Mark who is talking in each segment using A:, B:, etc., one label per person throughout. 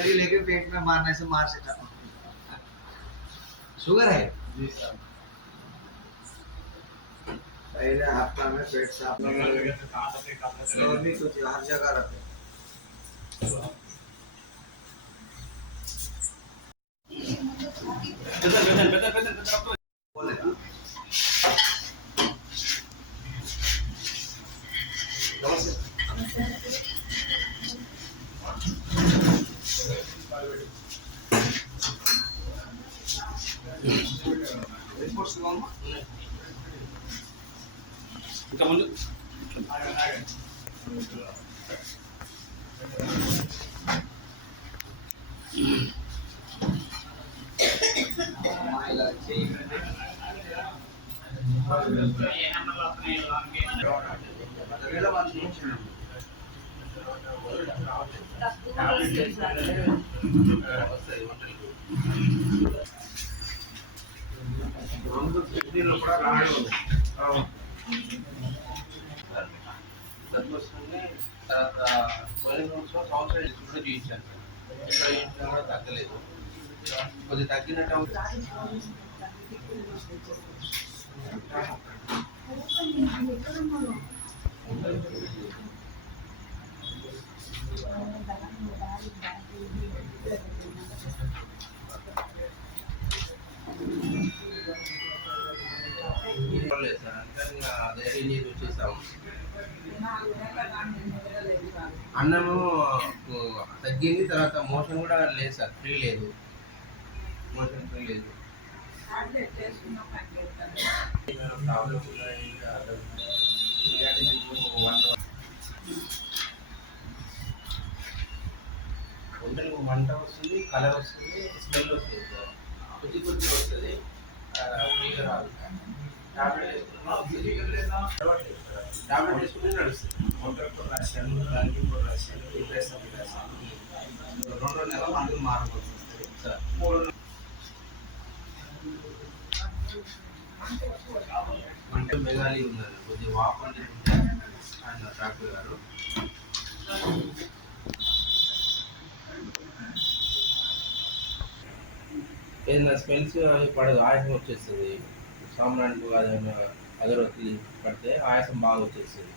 A: लकड़ी लेके पेट में मारने से मार से शुगर है? पहले हफ़्ता में पेट साफ़ भी कुछ हर जगह रखे। కూడా రాడు
B: వస్తుంది తర్వాత పోయిన సంవత్సరం సంవత్సరం ఇది కూడా చూపించాను ఎక్కడ చూపించినా కూడా తగ్గలేదు కొద్దిగా తగ్గినట్టు అవుతుంది. పర్లేదు అన్నము తగ్గింది తర్వాత మోషన్ కూడా లేదు సార్ ఫ్రీ లేదు. మోషన్ ఫ్రీ లేదు. టాబ్లెట్స్ ఉన్నాయి, ఒంటరికి మంట వస్తుంది కలర్ వస్తుంది స్మెల్ వస్తుంది సార్. కొద్ది కొద్దిగా వస్తుంది. ఫ్రీగా రాదు. టాబ్లెట్. టాబ్లెట్ వేసుకుంటే నడుస్తుంది.
A: రాశాను దానికి కూడా రాశాను డిప్రెషన్ రాశాను. రెండు నెలలు మందులు మారబోతుంది.
B: సార్.
A: మూడు
B: అంటే మెగాలి ఉన్నారు కొద్దిగా వాపు అంటే ఆయన డాక్టర్ గారు. ఏదైనా స్మెల్స్ పడదు ఆయాసం వచ్చేస్తుంది. సాంబ్రానికి అదేమైనా అగరొత్తి పడితే ఆయాసం బాగా వచ్చేస్తుంది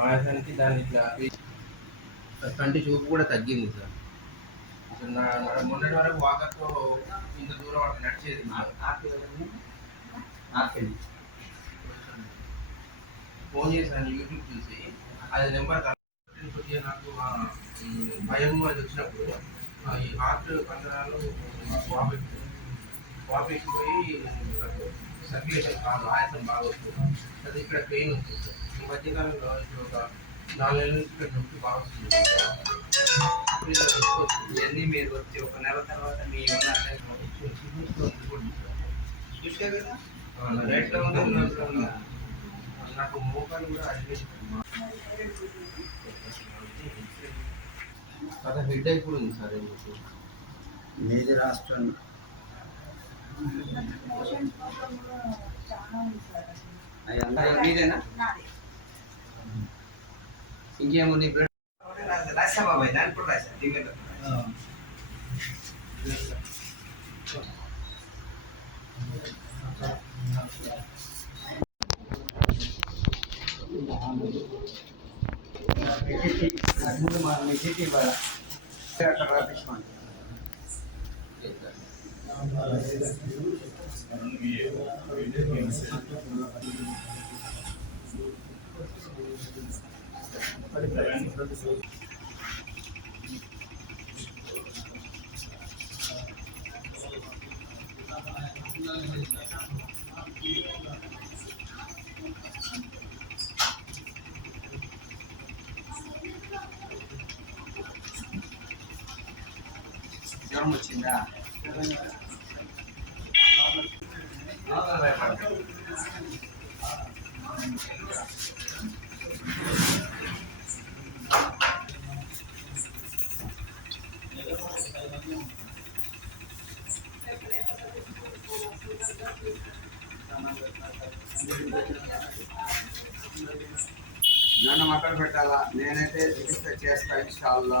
B: ఆయాసానికి దాన్ని ఇట్లా కంటి చూపు కూడా తగ్గింది సార్. అసలు నా మొన్నటి వరకు వాకర్తో ఇంత దూరం అట్లా నడిచేది ఫోన్ చేశాను యూట్యూబ్ చూసి అది నెంబర్ కొద్దిగా నాకు భయం అది వచ్చినప్పుడు ఈ హార్ట్ కండరాలు వాపెక్కి వాపెక్కిపోయి సర్క్యులేషన్ కాదు ఆయాసం బాగా వస్తుంది అది ఇక్కడ పెయిన్ వస్తుంది ఈ మధ్యకాలంలో ఇప్పుడు ఒక నాలుగు నెలల నుంచి ఇక్కడ నొప్పి బాగా వస్తుంది
A: ఇవన్నీ మీరు వచ్చి ఒక నెల తర్వాత మీ ఉన్నట్లయితే చూసే కదా
B: రైట్లో ఉంది నాకు ఉన్న- నాకు మోకాలు కూడా అడ్మిట్ అదే హెడ్ అయిపోయింది సార్ ఎందుకు
A: మీది రాష్ట్రం ఇంకేముంది బ్లడ్ రాసా బాబాయ్ దానికి కూడా రాసా టికెట్ ముందు మా మెజిటీ అక్కడ రాపించుకోండి జ్వరం వచ్చిందా నన్ను మటన్ పెట్టాలా? నేనైతే చికిత్స చేస్తా ఇన్షాల్లా.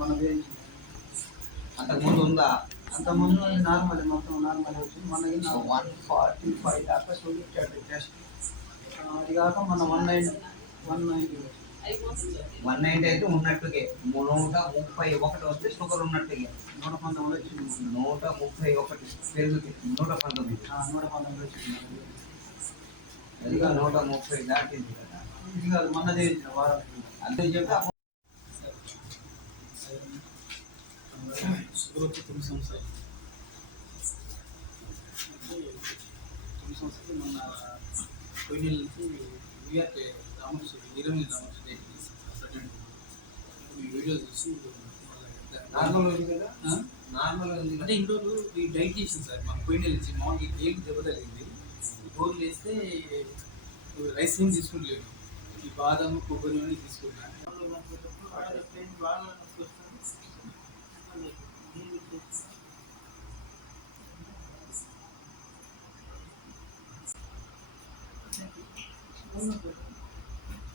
C: మనది
A: అంతకుముందు ఉందా?
C: అంతకుముందు నార్మల్ మొత్తం నార్మల్ వచ్చింది. మనకి వన్ ఫార్టీ ఫైవ్ దాకా చూపించాడు టెస్ట్ అది కాక మన one nine one ninety
A: one ninety అయితే ఉన్నట్టుగా నూట ముప్పై ఒకటి వస్తే షుగర్ ఉన్నట్టుగా
C: నూట పంతొమ్మిది వచ్చింది
A: నూట ముప్పై ఒకటి పెరుగుతుంది. నూట పంతొమ్మిది.
C: నూట పంతొమ్మిది వచ్చింది
A: ఇంకా నూట ముప్పై దాటింది కదా.
C: ఇది కాదు మొన్న చేయించిన వారం.
A: అంతే చెప్పి అప్పుడు
C: తొమ్మిది సంవత్సరాలు తొమ్మిది సంవత్సరాలు మొన్న పోయిన నుంచి విఆర్టీ రామకృష్ణ ఇరవై రామకృష్ణ మీ వీడియో చూసి
A: నార్మల్ ఉంది కదా నార్మల్ ఉంది
C: అంటే ఇన్ని రోజులు ఈ డైట్ చేసింది సార్ మాకు పోయిన నుంచి. మామూలుగా ఏం దెబ్బ తగిలింది ఈ గోర్లు వేస్తే రైస్ ఏం తీసుకుంటలేదు. ఈ బాదం కొబ్బరి అని తీసుకుంటాను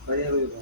A: 啥也没有吧。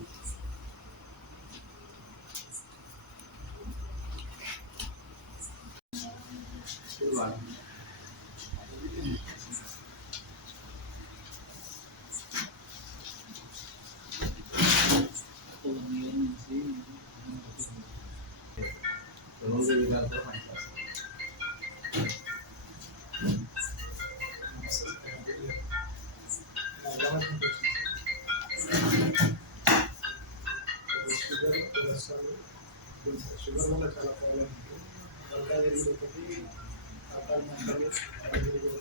D: షుగర్ కొలెస్ట్రాల్ షుగర్ వల్ల చాలా ప్రాబ్లం ఉంది తలకాయ తిరుగుడు ఒకటి ఆకాల మంటలు తల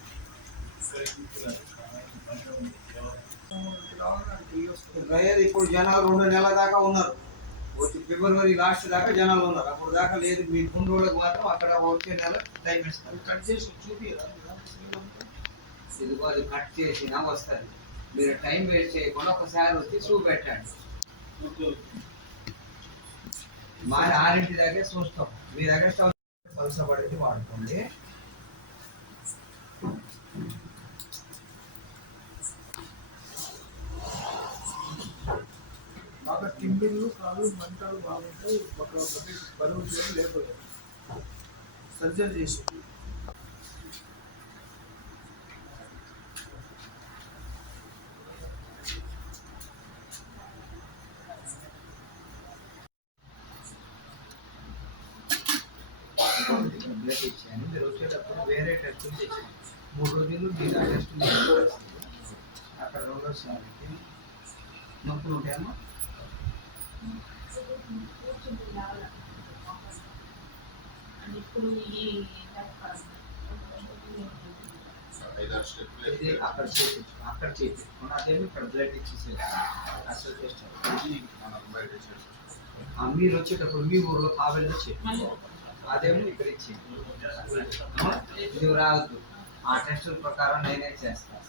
A: డ్రైవర్ ఇప్పుడు జనాలు రెండు నెలల దాకా ఉన్నారు. వచ్చి ఫిబ్రవరి లాస్ట్ దాకా జనాలు ఉన్నారు. అప్పుడు దాకా లేదు. మీ రెండు రోజులకు మాత్రం అక్కడ వచ్చే నెల టైం ఇస్తారు
D: కట్ చేసి చూపి
A: ఇదిగో అది కట్ చేసినా వస్తుంది. మీరు టైం వేస్ట్ చేయకుండా ఒకసారి వచ్చి చూపెట్టండి. మా ఆరింటి దగ్గర చూస్తాం. మీ దగ్గర స్టవ్ పలసపడేది వాడుకోండి.
D: బాగా టింబిళ్ళు కాళ్ళు మంటలు బాగుంటాయి. ఒక ఒకటి బరువు చేయడం లేకపోతే సర్జరీ చేసి.
A: బ్లడ్ ఇచ్చాను మీరు వచ్చేటప్పుడు వేరే టెస్టులు తెచ్చాను మూడు రోజులు మీరు ఆ టెస్ట్ అక్కడ రెండోసారికి నొప్పులు ఉంటాయమ్మా
E: ఇప్పుడు ఈ
A: అక్కడ చేసి అక్కడ చేయించుకుని అదేమి ఇక్కడ బ్లడ్ ఇచ్చేసేది అసలు టెస్ట్ ఆ, మీరు వచ్చేటప్పుడు మీ ఊర్లో కావలి చేయండి. అదేమో ఇక్కడ ఇచ్చేయండి. నువ్వు రావద్దు ఆ టెస్టుల ప్రకారం నేనే చేస్తాను